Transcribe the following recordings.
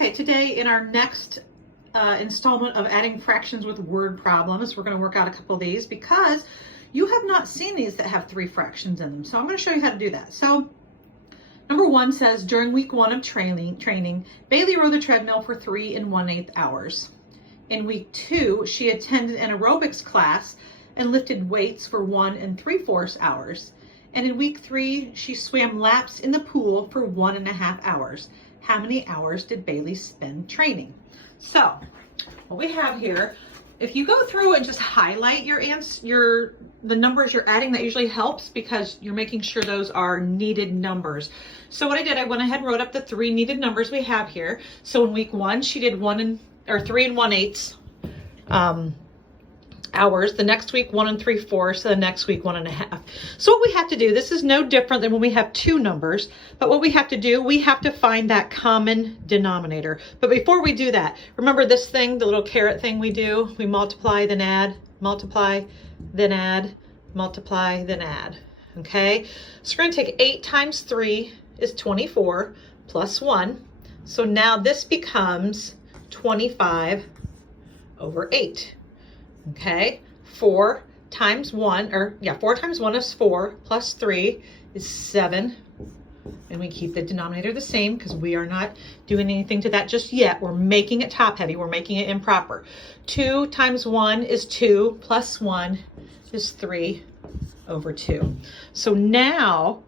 Okay, today in our next installment of adding fractions with word problems, we're going to work out a couple of these because you have not seen these that have three fractions in them. So I'm going to show you how to do that. So number one says, during week 1 of training, Bailey rode the treadmill for 3 1/8 hours. In week 2, she attended an aerobics class and lifted weights for 1 3/4 hours. And in week 3, she swam laps in the pool for 1.5 hours. How many hours did Bailey spend training? So what we have here, if you go through and just highlight the numbers you're adding, that usually helps because you're making sure those are needed numbers. So what I did, I went ahead and wrote up the 3 needed numbers we have here. So in week 1, she did 3 1/8 hours. The next week, 1 3/4. The next week, 1.5. So what we have to do, this is no different than when we have two numbers, but what we have to do, we have to find that common denominator. But before we do that, remember this thing, the little caret thing we do? We multiply, then add, multiply, then add, multiply, then add. Okay? So we're going to take 8 times 3 is 24 plus 1. So now this becomes 25 over 8. Okay, 4 times 1 is 4 plus 3 is 7. And we keep the denominator the same because we are not doing anything to that just yet. We're making it top heavy. We're making it improper. 2 times 1 is 2 plus 1 is 3 over 2. So now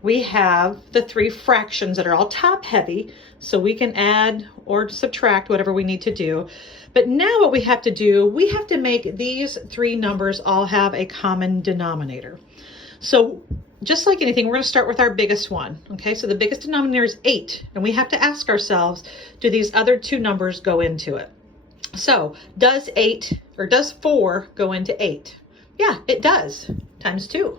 we have the 3 fractions that are all top heavy, so we can add or subtract whatever we need to do. But now what we have to do, we have to make these 3 numbers all have a common denominator. So just like anything, we're going to start with our biggest one. Okay, so the biggest denominator is 8, and we have to ask ourselves, do these other 2 numbers go into it? So does 4 go into 8? Yeah, it does, times 2.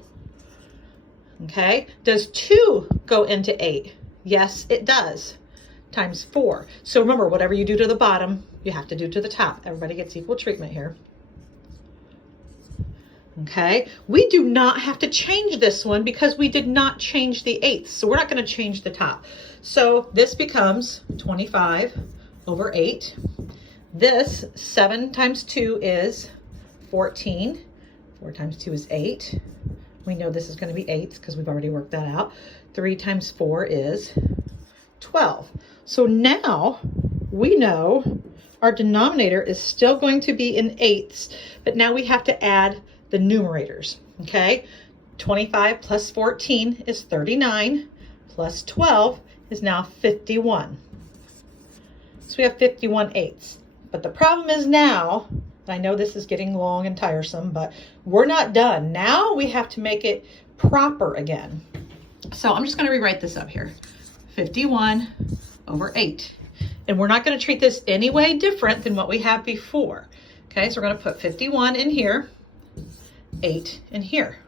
Okay, does 2 go into 8? Yes, it does, times 4. So remember, whatever you do to the bottom, you have to do to the top. Everybody gets equal treatment here. Okay, we do not have to change this one because we did not change the 8th. So we're not going to change the top. So this becomes 25 over 8. This 7 times 2 is 14. 4 times 2 is 8. We know this is going to be 8 because we've already worked that out. 3 times 4 is 12. So now we know our denominator is still going to be in 8ths, but now we have to add the numerators. Okay, 25 plus 14 is 39, plus 12 is now 51. So we have 51/8. But the problem is now, I know this is getting long and tiresome, but we're not done. Now we have to make it proper again. So I'm just going to rewrite this up here. 51 over 8. And we're not going to treat this any way different than what we have before. Okay, so we're going to put 51 in here, 8 in here.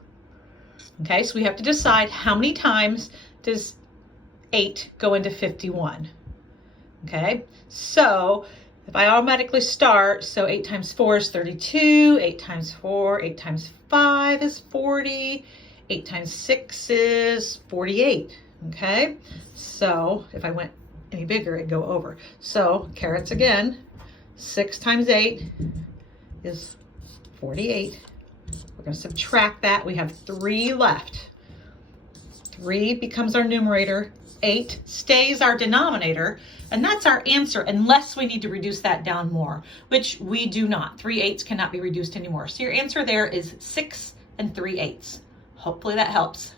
Okay, so we have to decide how many times does 8 go into 51. Okay, so if I automatically start, so 8 times 4 is 32, 8 times 4, 8 times 5 is 40, 8 times 6 is 48. Okay, so if I went any bigger, it'd go over. So carets again, 6 times 8 is 48. We're going to subtract that. We have 3 left. 3 becomes our numerator. 8 stays our denominator. And that's our answer unless we need to reduce that down more, which we do not. 3/8 cannot be reduced anymore. So your answer there is 6 3/8. Hopefully that helps.